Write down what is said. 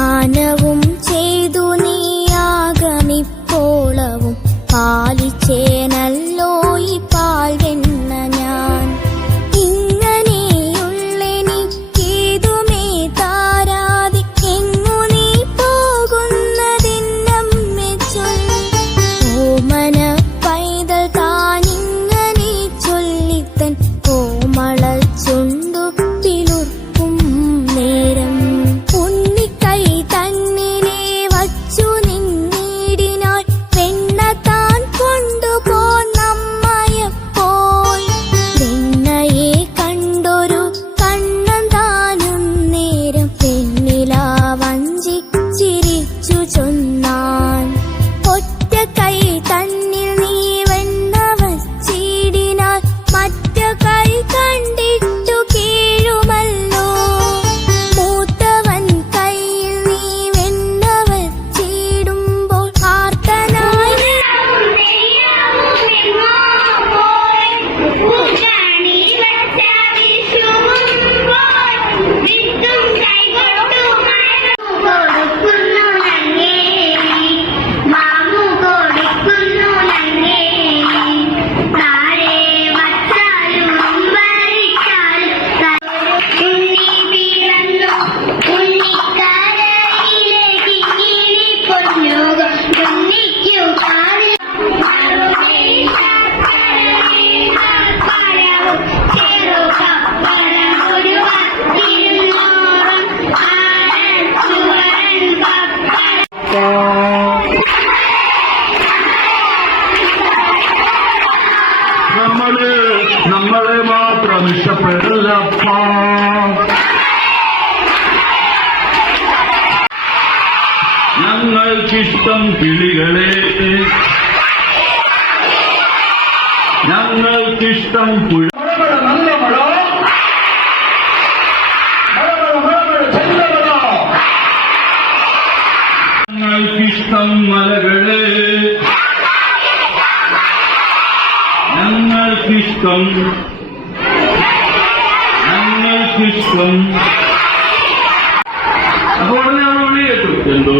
ஞானவும் നമ്മൾ നമ്മളെ മാത്രം ഇഷ്ടപ്പെടല്ലപ്പ ഞങ്ങൾക്കിഷ്ടം കിളികളെ. ഞങ്ങൾക്കിഷ്ടം പുഴ മലകളെ. ഞങ്ങൾക്കിഷ്ടം ഞങ്ങൾക്കിഷ്ടം. അപ്പോൾ അവൾ വിളി കേട്ടു എന്തോ